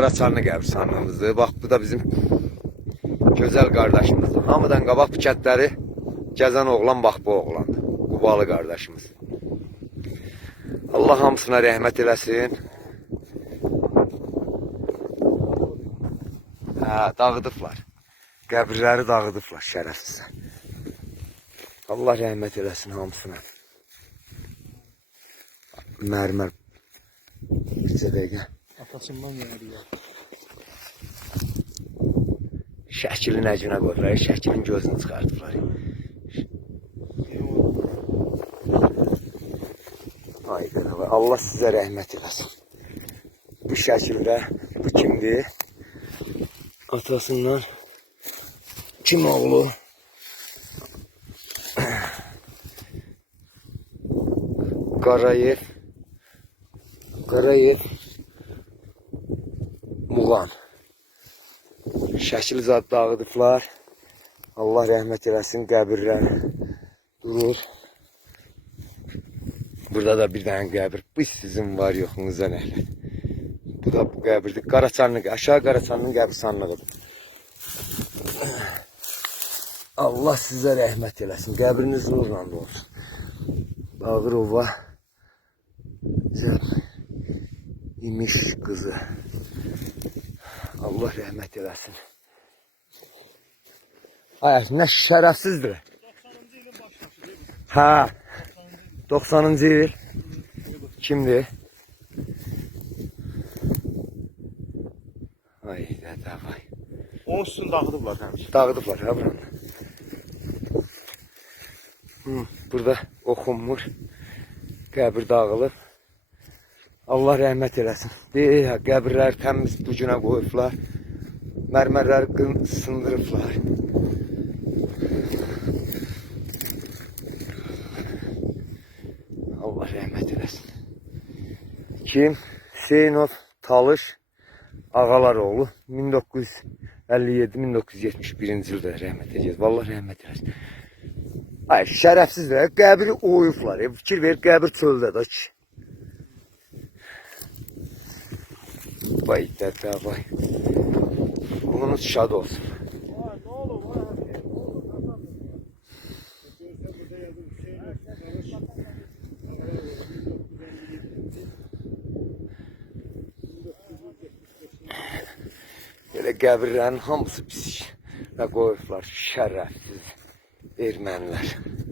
Karaçanlı qəbirstanlığımızdır. Bax bu da bizim gözəl qardaşımızdır. Hamıdan qabaq bu kətləri gəzən oğlan bax bu oğlandır. Qubalı qardaşımız. Allah hamısına rəhmət eləsin. Hə, dağıdıblar. Qəbirləri dağıdıblar şərəfsizə. Allah rəhmət eləsin hamısına. Mərmər. Bir dəqiqə. Atasından yani ya. Şəkilin əcinə qoydular, şəkilin gözünü çıxardıblar. Ay qələbə, Allah sizə rəhmət eləsin. Bu şəkildə bu kimdir? Atasından kim oğlu? Qarayev Qarayev Muğan Şəkil zad dağıdıblar. Allah rəhmət eləsin, qəbirlər durur. Burada da bir dənə qəbir. Bu sizin var yoxunuza nələr. Bu da bu qəbirdir. Qaraçanlı, aşağı Qaraçanlının qəbirstanlığıdır. Allah sizə rəhmət eləsin. Qəbriniz nurla dolsun. Bağırova imiş qızı. Allah rəhmət eləsin. Ay, nə şərəfsizdir. Hə. 90-cı il. Kimdir? Ay, dədə vay. O üstünü dağıdıblar həmişə. Dağıdıblar ha buranı. Hı, burada oxunmur. Qəbir dağılıb. Allah rəhmət eləsin. Deyir, qəbirlər təmiz bu günə qoyublar. Mərmərləri qın- sındırıblar. Allah rəhmət eləsin. Kim? Hüseynov Talış Ağalaroğlu 1957-1971-ci ildə rəhmət edəcək. Vallahi rəhmət eləsin. Ay şərəfsizdir. Qəbri oyublar. E, fikir ver, qəbir çöldə də ki. Vay dədə vay. Ruhunuz şad olsun. Vay ne olur vay abi. Elə qəbirlərin hamısı pis və qoyublar şərəfsiz ermənilər.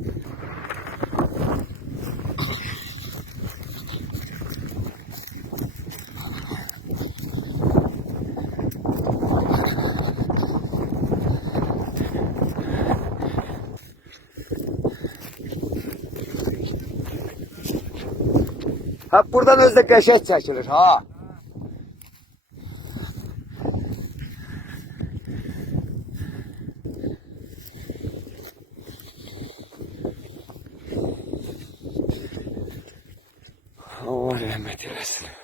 Ha buradan özdə qəşəng çəkilir ha. Allah rəhmət eləsin.